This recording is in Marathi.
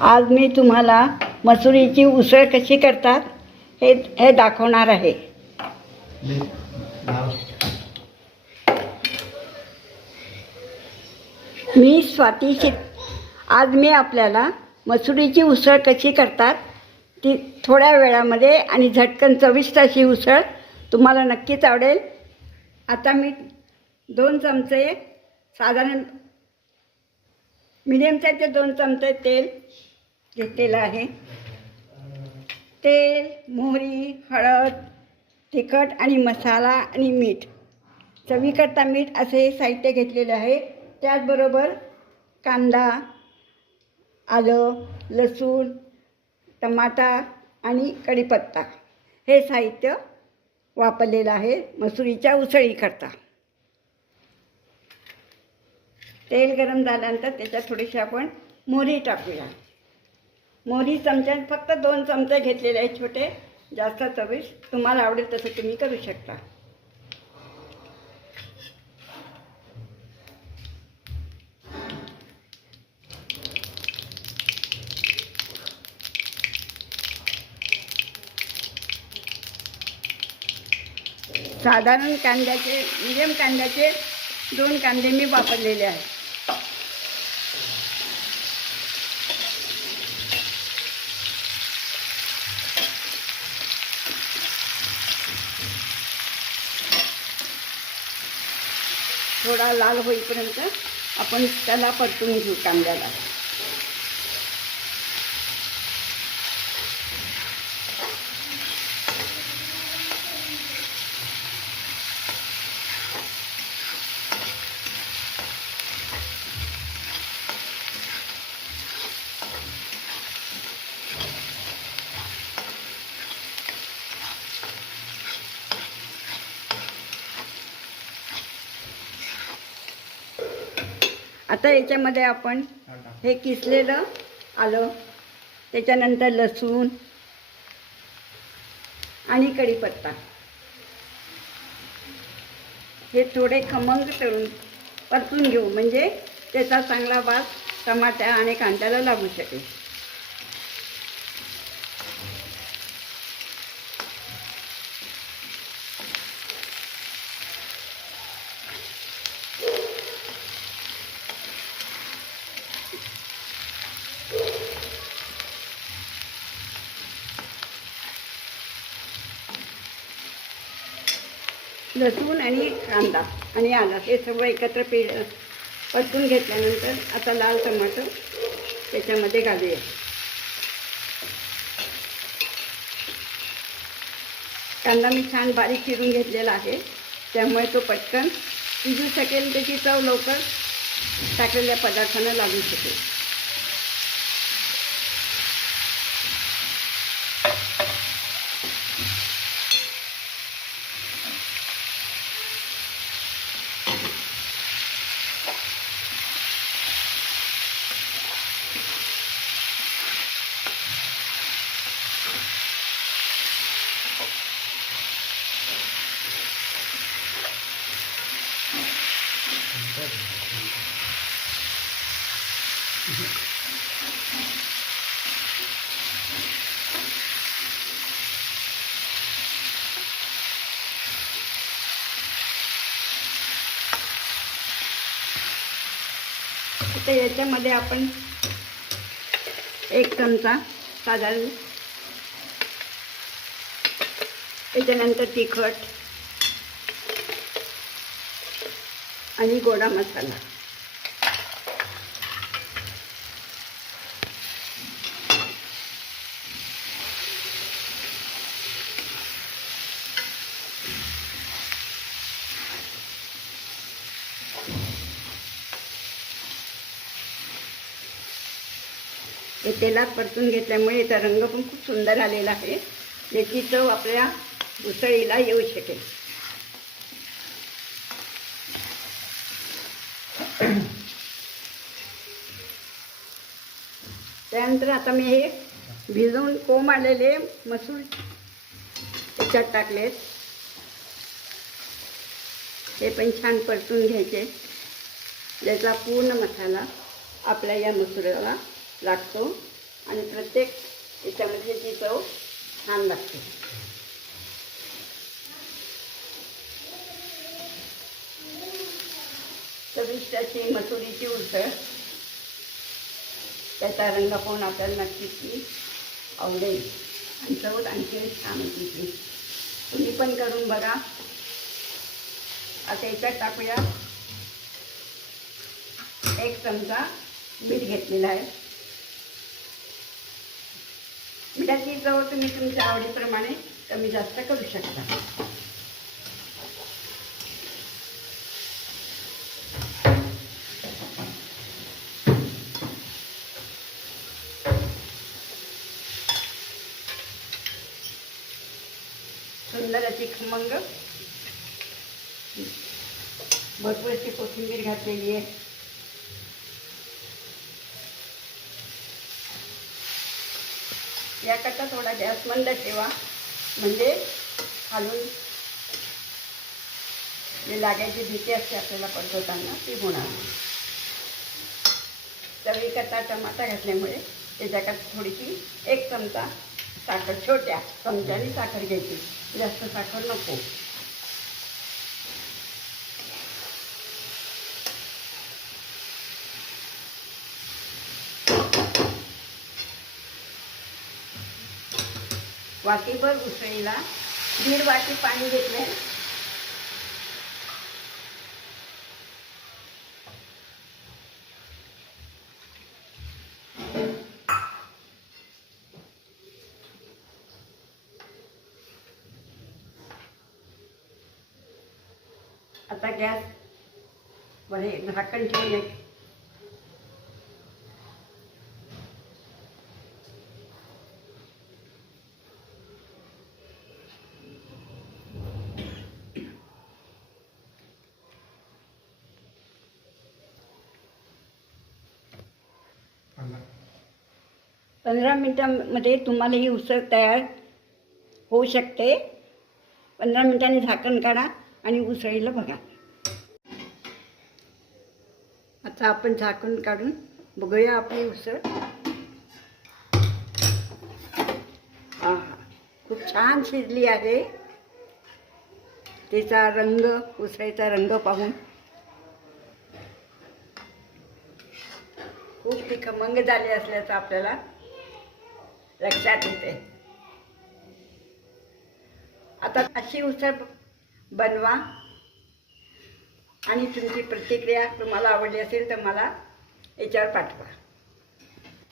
आज मी तुम्हाला मसुरीची उसळ कशी करतात हे दाखवणार आहे. मी स्वाती आज मी आपल्याला मसुरीची उसळ कशी करतात ती थोड्या वेळामध्ये आणि झटकन चविष्ट अशी उसळ तुम्हाला नक्कीच आवडेल. आता मी 2 चमचे साधारण मीडियम साईजचे 2 चमचे तेल घेतलेलं आहे. तेल, मोहरी, हळद, तिखट आणि मसाला आणि मीठ, चवीकरता मीठ असे साहित्य घेतलेले आहे. त्याचबरोबर कांदा, आलं, लसूण, टमाटा आणि कढीपत्ता हे साहित्य वापरलेलं आहे मसुरीच्या उसळीकरता. तेल गरम झाल्यानंतर त्याच्यात थोडीशी आपण मोहरी टाकूया. मोहरी चमच्यात फक्त 2 चमचे घेतलेले आहेत छोटे, जास्त चविष्ट तुम्हाला आवडेल तसं तुम्ही करू शकता. साधारण मीडियम कांद्याचे 2 कांदे मी वापरलेले आहेत. थोडा लाल होईपर्यंत आपण त्याला परतून घेऊ कांद्याला. आता याच्यामध्ये आपण हे किसलेलं आलं, त्याच्यानंतर लसूण आणि कढीपत्ता हे थोडे खमंग तळून परतून घेऊ, म्हणजे त्याचा चांगला वास टमाट्या आणि कांद्याला लागू शकेल. लसूण आणि कांदा आणि आलं हे सर्व एकत्र परतून घेतल्यानंतर आता लाल टमाटर त्याच्यामध्ये घालूया. कांदा मी छान बारीक चिरून घेतलेला आहे, त्यामुळे तो पटकन शिजू शकेल, त्याची चव लवकर टाकलेल्या पदार्थांना लागू शकेल. आता याच्यामध्ये आपण 1 चमचा साधारण, त्याच्यानंतर तिखट आणि गोडा मसाला, हे तेलात परतून घेतल्यामुळे याचा रंग पण खूप सुंदर आलेला आहे. याची चव आपल्या उसळीला येऊ शकेल. त्यानंतर आता मी हे भिजवून कोंब आलेले मसूर त्याच्यात टाकलेत. हे पण छान परतून घ्यायचे, याचा पूर्ण मसाला आपल्या या मसुराला लागतो आणि प्रत्येक याच्यामध्ये ती चव छान लागते. चविष्ट अशी मसुरीची उसळ, त्याचा रंग पाहून आपल्याला नक्कीच ती आवडेल आणि चव आणखी छान होती ती. तुम्ही पण करून बघा. आता याच्यात टाकूया 1 चमचा मीठ घेतलेला आहे. मिठाची चव तुम्ही तुमच्या आवडीप्रमाणे कमी जास्त करू शकता. सुंदर अशी खमंग भरपूर अशी कोथिंबीर घातलेली आहे. याकरता थोडा गॅस मंद ठेवा, म्हणजे खालून जे लागायची भीती असते आपल्याला परतवताना ती होणार. चवीकरता टमाटा घातल्यामुळे त्याच्यात थोडीशी 1 चमचा साखर, छोट्या चमच्याने साखर घ्यायची, जास्त साखर नको. वाटीभर उसळीला 1.5 वाटी पाणी घेतले. आता गॅस वर झाकण ठेवून एक 15 मिनिटांमध्ये तुम्हाला ही उसळ तयार होऊ शकते. 15 मिनिटांनी झाकण काढा आणि उसळीला बघा. आता आपण झाकण काढून बघूया आपली उसळ. आहा, खूप छान शिजली आहे. तिचा रंग, उसळीचा रंग पाहून खूप ती खमंग झाली असल्याचं आपल्याला लक्षात येते. आता अशी उसळ बनवा आणि तुमची प्रतिक्रिया तुम्हाला आवडली असेल तर मला याच्यावर पाठवा.